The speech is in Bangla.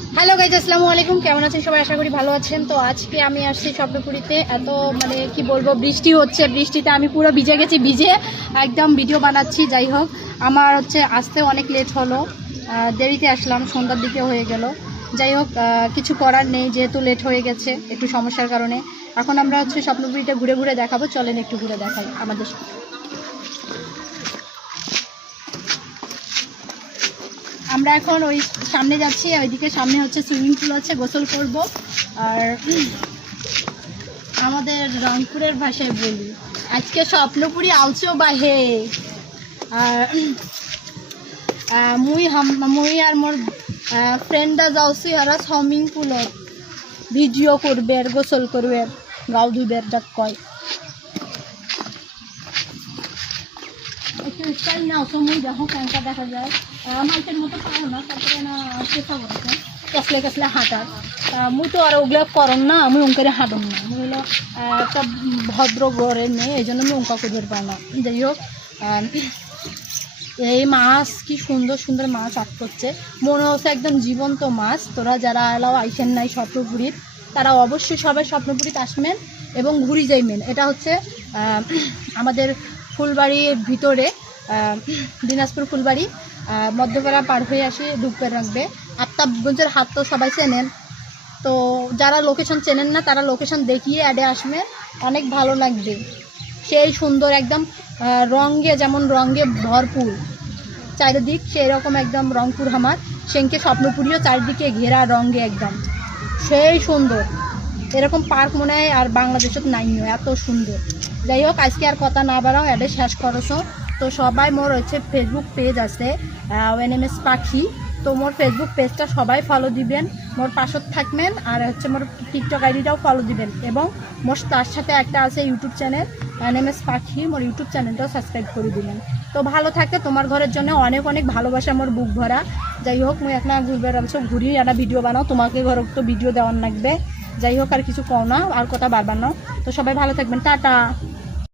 হ্যালো গাইজ, আসসালামু আলাইকুম। কেমন আছেন সবাই? আশা করি ভালো আছেন। তো আজকে আমি আসছি স্বপ্নপুরীতে। এত মানে কি বলবো, বৃষ্টি হচ্ছে। বৃষ্টিতে আমি পুরো ভিজে গেছি, ভিজে একদম ভিডিও বানাচ্ছি। যাই হোক, আমার আসতে অনেক লেট হলো, দেরিতে আসলাম, সন্ধ্যার দিকে হয়ে গেল। যাই হোক, কিছু করার নেই, যেহেতু লেট হয়ে গেছে একটু সমস্যার কারণে। এখন আমরা স্বপ্নপুরীটা ঘুরে ঘুরে দেখাবো। চলেন একটু ঘুরে দেখাই আমাদের। আমরা এখন ওই সামনে যাচ্ছি, ওইদিকে সামনে সুইমিং পুল আছে, গোসল করব। আর আমাদের রংপুরের ভাষায় বলি, আজকে স্বপ্নপুরী আলছো বাহে। আর মুই আর মোর ফ্রেন্ডরা যাচ্ছি হারা সুইমিং পুলত ভিডিও করবে, গোসল করবে, গাও ধুবে, ডাক কয় একটু স্টাইল নাও। সময় দেখো ক্যাঙ্কা দেখা যায়, মাইকের মতো পারো না, তারপরে না চেষ্টা করছে কাছলে কাছলে হাঁটার। মুই তো আর ওগুলো করম না, আমি অঙ্কারে হাঁটম না। মুই হলো একটা ভদ্র ঘরের মেয়ে, এই জন্য আমি অঙ্কা করতে পারি না। যাই হোক, এই মাছ কি সুন্দর সুন্দর মাছ আট করছে, মনে হচ্ছে একদম জীবন্ত মাছ। তোরা যারা এলাও আইসেন নাই স্বপ্নপুরীর, তারা অবশ্যই সবাই স্বপ্নপুরীতে আসবেন এবং ঘুরি যাইবেন। এটা আমাদের ফুলবাড়ির ভিতরে, দিনাজপুর ফুলবাড়ি, মধ্যপাড়া পার হয়ে আসি ঢুকতে রাখবে। আফতাবগঞ্জের হাট তো সবাই চেনেন, তো যারা লোকেশন চেনেন না তারা লোকেশন দেখিয়ে অ্যাডে আসবেন, অনেক ভালো লাগবে। সেই সুন্দর একদম রঙে, যেমন রঙে ভরপুর চারিদিক, সেই রকম একদম রংপুর আমার সেনকে স্বপ্নপুরীও চারিদিকে ঘেরা রঙে একদম সেই সুন্দর। এরকম পার্ক মনে হয় আর বাংলাদেশত নাই, এত সুন্দর। যাই হোক, আজকে আর কথা না বাড়াও, অ্যাডে শেষ করছো। তো সবাই মোর ফেসবুক পেজ আছে NMS পাখি, তো মোর ফেসবুক পেজটা সবাই ফলো দিবেন, মোর পাশত থাকবেন। আর মোর টিকটক আইডিটাও ফলো দিবেন, এবং মোর তার সাথে একটা আছে ইউটিউব চ্যানেল NMS পাখি, মোর ইউটিউব চ্যানেলটাও সাবস্ক্রাইব করে দিবেন। তো ভালো থাকে, তোমার ঘরের জন্য অনেক অনেক ভালোবাসা, মোর বুক ভরা। যাই হোক, মুই একটা ঘুরবে ঘুরি, একটা ভিডিও বানাও, তোমাকে ঘরে তো ভিডিও দেওয়ার লাগবে। যাই হোক, আর কিছু কও না, আর কথা বারবার না। তো সবাই ভালো থাকবেন, টাটা।